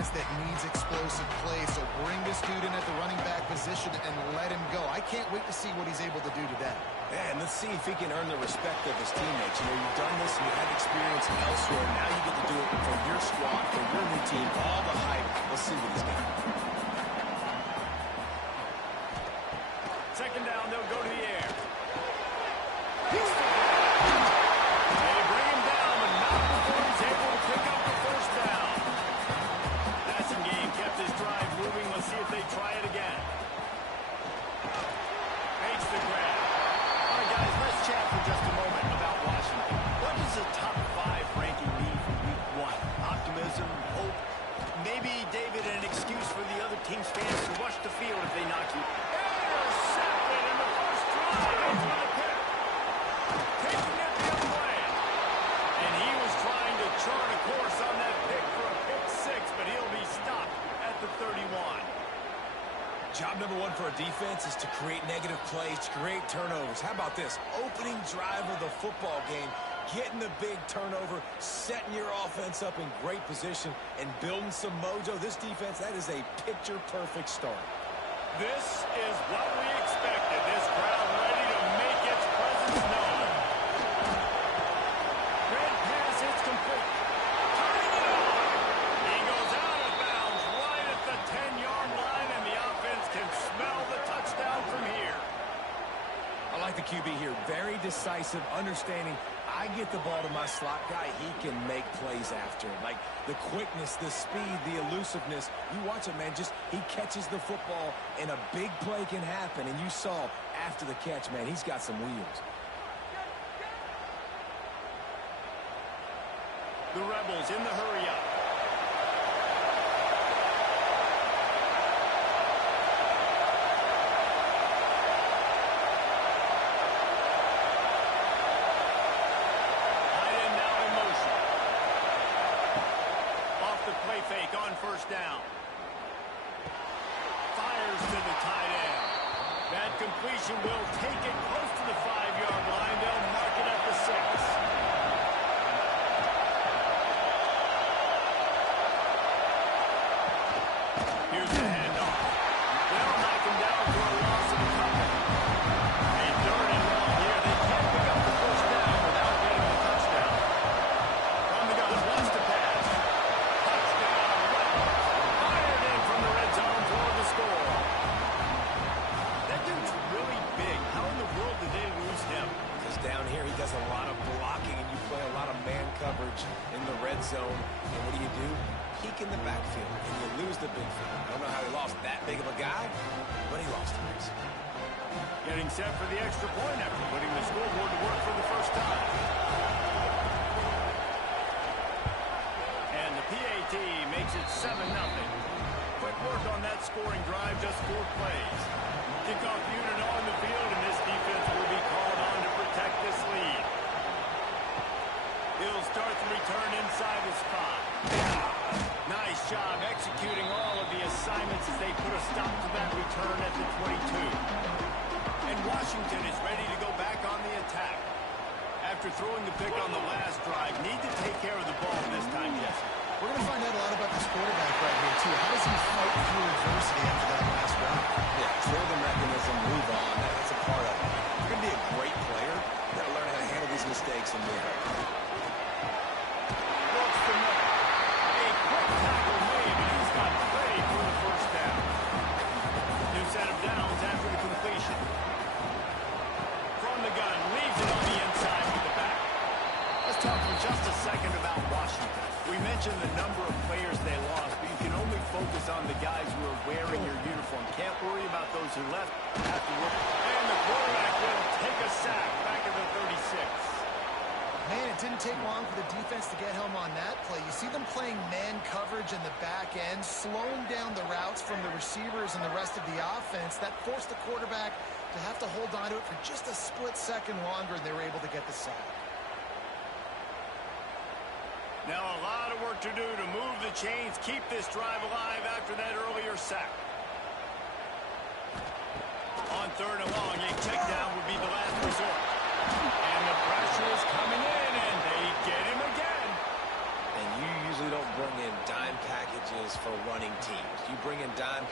defense that needs explosive play, so bring this dude in at the running back position and let him go. I can't wait to see what he's able to do today. And let's see if he can earn the respect of his teammates. You know, you've done this and you have experience elsewhere. Now you get to do it for your squad, for your new team, all the hype. Let's see what he's got. Second down, they'll go to the air. Try it again. Makes the grab. All right, guys, let's chat for just a moment about Washington. What does a top 5 ranking mean for week 1? Optimism, hope, maybe, David, an excuse for the other team's fans to rush the field if they knock you. Intercepted in the first drive for the pick. Taking it the other way. And he was trying to chart a course on that pick for a pick 6, but he'll be stopped at the 31. Job number 1 for a defense is to create negative plays, to create turnovers. How about this? Opening drive of the football game, getting the big turnover, setting your offense up in great position, and building some mojo. This defense, that is a picture-perfect start. This is what we expected. This crowd ready to make its presence known. Red pass, it's complete. Turning it on. He goes out of bounds right at the 10-yard line, and the offense can smell the touchdown from here. I like the QB here. Very decisive, understanding I get the ball to my slot guy, he can make plays after it. Like the quickness, the speed, the elusiveness. You watch it, man, just he catches the football and a big play can happen. And you saw after the catch, man, he's got some wheels. The Rebels in the hurry-up. Fake on first down. Fires to the tight end. That completion will take it close to the 5-yard line. They'll mark it at the 6. Here's the handoff. They'll knock him down for a loss of a couple. A 3rd and long here. They can't pick up the first down without getting the touchdown. From the gun, wants to pass. That dude's really big. How in the world did they lose him? Because down here he does a lot of blocking and you play a lot of man coverage in the red zone. And what do? Peek in the backfield and you lose the big field. I don't know how he lost that big of a guy, but he lost him. Getting set for the extra point after putting the scoreboard to work for the first time. And the PAT makes it 7-0. Quick work on that scoring drive, just 4 plays. Kickoff unit on the field, and this defense will be called on to protect this lead. He'll start the return inside the spot. Nice job executing all of the assignments as they put a stop to that return at the 22. And Washington is ready to go back on the attack. After throwing the pick on the last drive, need to take care of the ball this time, Jesse. We're going to find out a lot about this quarterback right here, too. How does he fight through adversity after that last round? Yeah, throw the mechanism, move on. That's a part of it. You're going to be a great player. You've got to learn how to handle these mistakes and move on. Looks familiar. A quick tackle made, and he's got play for the first down. New set of downs after the completion. From the gun, leaves it on the inside with the back. Let's talk for just a second about Washington. We mentioned the number of players they lost, but you can only focus on the guys who are wearing your uniform. Can't worry about those who left afterward. And the quarterback will take a sack back at the 36. Man, it didn't take long for the defense to get home on that play. You see them playing man coverage in the back end, slowing down the routes from the receivers and the rest of the offense. That forced the quarterback to have to hold on to it for just a split second longer, and they were able to get the sack. Now a lot of work to do to move the chains, keep this drive alive after that earlier sack. On 3rd and long, a check down would be the last resort. And the pressure is coming in, and they get him again. And you usually don't bring in dime packages for running teams. You bring in dime.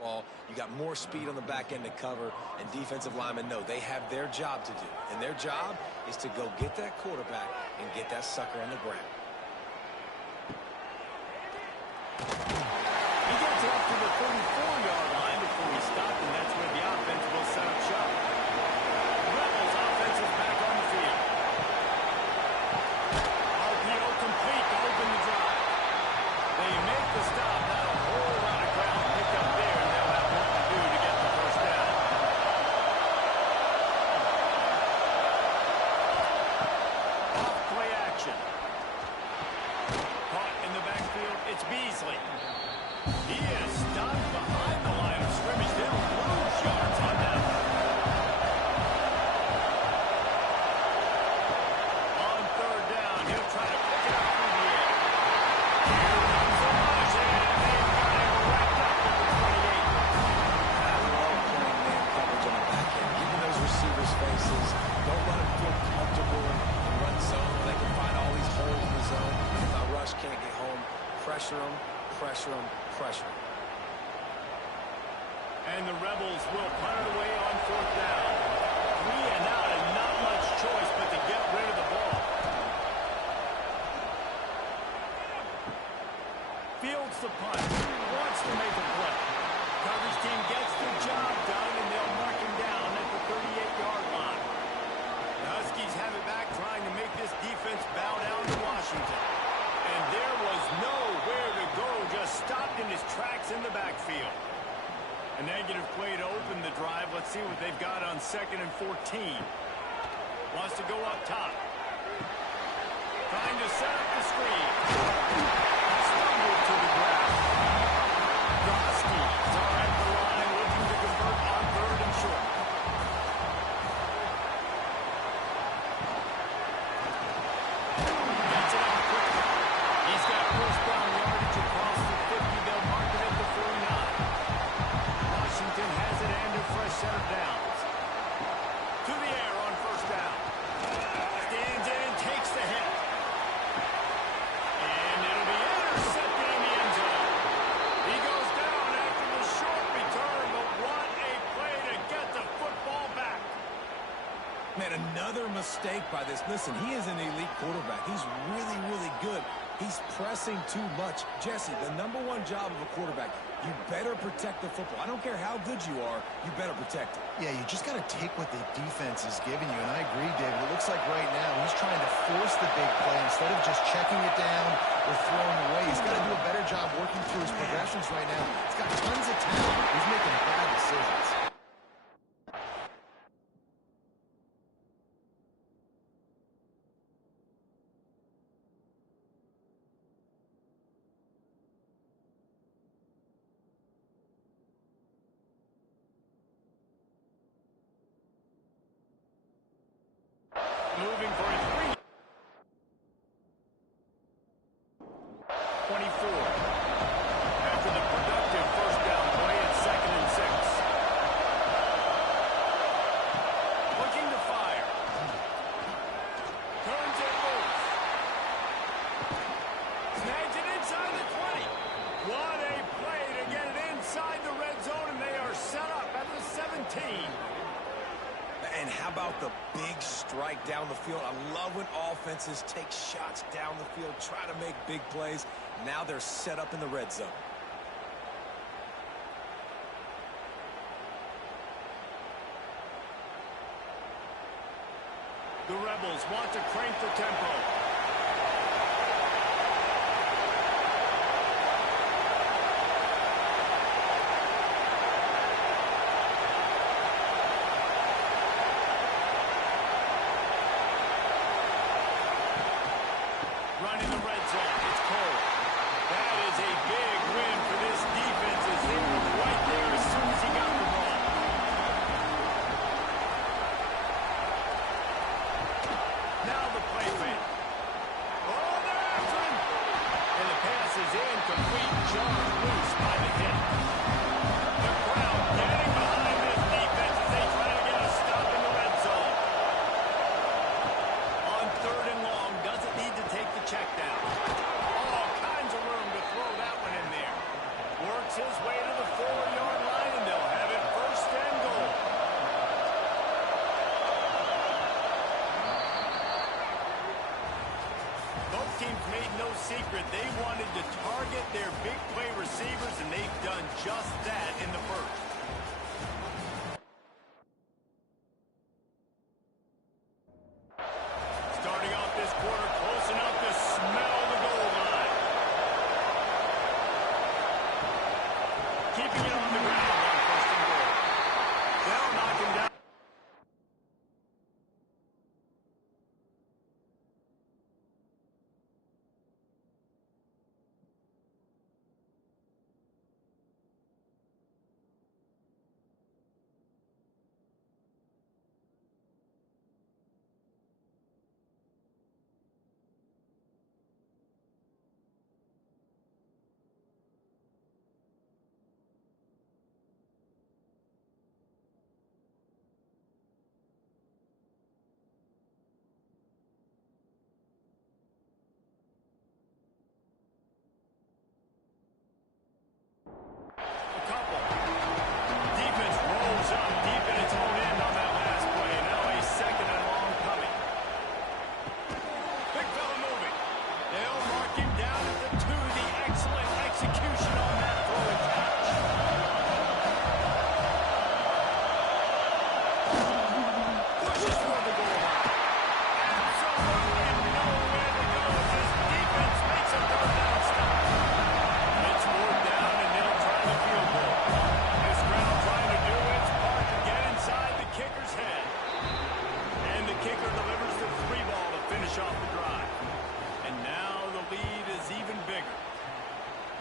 Ball. You got more speed on the back end to cover, and defensive linemen know they have their job to do. And their job is to go get that quarterback and get that sucker on the ground. He gets up to the 34-yard line before he stopped, and that's where the offense will set up shop. Rebels offense is back on the field. RPO complete to open the drive. They make the stop. Now a whole lot of ground picked up there, and they'll have work to do to get the first down. Off play action. Caught in the backfield. It's Beasley. He is stopped behind the line of scrimmage. They'll lose yards on that. On third down, he'll try to pick it up through the air. Here comes the rush, and they've got him wrapped up at the 28. Playing man coverage on the back end, giving those receivers faces. Don't let them feel comfortable in run zone where they can find all these holes in the zone. Now rush can't get home. Pressure them, pressure them, pressure them. And the Rebels will punt it away on fourth down. 3 and out, and not much choice but to get rid of the ball. Fields the punt. Wants to make a play. Coverage team gets the job done, and they'll mark him down at the 38-yard line. The Huskies have it back, trying to make this defense bow down to Washington. And there was nowhere to go, just stopped in his tracks in the backfield. A negative play to open the drive. Let's see what they've got on 2nd and 14. Wants to go up top. Trying to set up the screen. Stumbled to the ground. The Huskies are at the line looking to convert on 3rd and short. Another mistake by this. Listen, he is an elite quarterback. He's really, really good. He's pressing too much. Jesse, the #1 job of a quarterback, you better protect the football. I don't care how good you are, you better protect it. Yeah, you just got to take what the defense is giving you, and I agree, David. It looks like right now he's trying to force the big play instead of just checking it down or throwing away. He's got to do a better job working through his progressions right now. He's got tons of talent. He's making bad decisions. Moving for a 3-24. After the productive first down play at 2nd and 6. Looking to fire. Turns it loose. Snags it inside the 20. What a play to get it inside the red zone, and they are set up at the 17. And how about the big strike down the field? I love when offenses take shots down the field, try to make big plays. Now they're set up in the red zone. The Rebels want to crank the tempo. Running the red zone. It's Cole. That is a big win for this defense as they were right there as soon as he got the ball. Now the play fake. Oh, they're after him. And the pass is incomplete. John loose by the hit. The crowd getting behind this defense as they try to get a stop in the red zone. On 3rd and long, doesn't need to take the check down. All kinds of room to throw that one in there. Works his way to the 4-yard line, and they'll have it 1st and goal. Both teams made no secret. They wanted to target their big play receivers, and they've done just that in the first. Starting off this quarter close enough to smell the goal line. Keeping it on the ground on 1st and goal. They'll knock him down.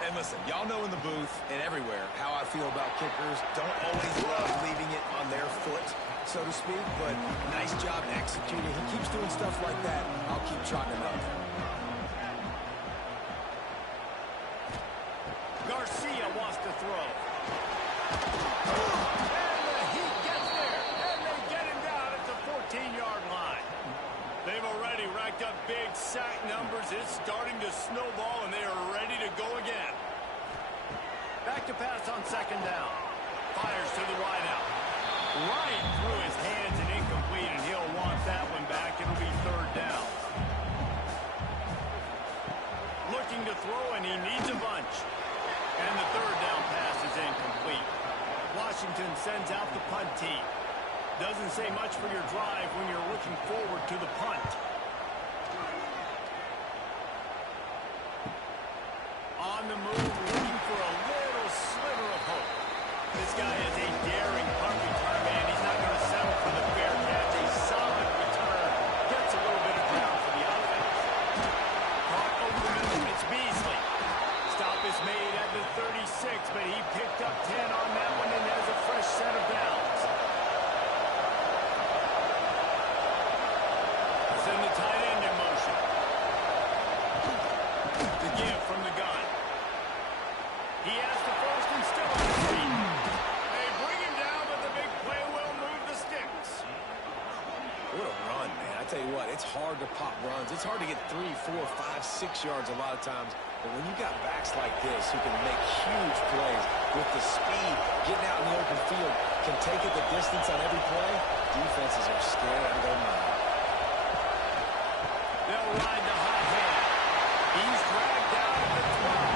And listen, y'all know in the booth and everywhere how I feel about kickers. Don't always love leaving it on their foot, so to speak, but nice job executing. He keeps doing stuff like that. I'll keep chalking him up. Garcia wants to throw. And the Heat gets there, and they get him down at the 14-yard line. They've already racked up big sack numbers. It's starting to snowball, and they are ready to go again. Back to pass on 2nd down. Fires to the wideout. Right through his hands and incomplete. incomplete, and he'll want that one back. It'll be third down. Looking to throw, and he needs a bunch. And the third down pass is incomplete. Washington sends out the punt team. Doesn't say much for your drive when you're looking forward to the punt. On the move, looking for a little sliver of hope. This guy is a daring punt return man. He's not going to settle for the fair catch. A solid return. Gets a little bit of ground for the offense. Caught over the middle. It's Beasley. Stop is made at the 36, but he picked up 10 on that one and has a fresh set of downs. Send the tight end in motion. The give from the gun. He has the first and still on his feet. They bring him down, but the big play will move the sticks. What a run, man. I tell you what, it's hard to pop runs. It's hard to get 3, 4, 5, 6 yards a lot of times. But when you got backs like this who can make huge plays with the speed, getting out in the open field, can take it the distance on every play, defenses are scared out of their mind. They'll ride the hot hand. He's dragged down at the 12.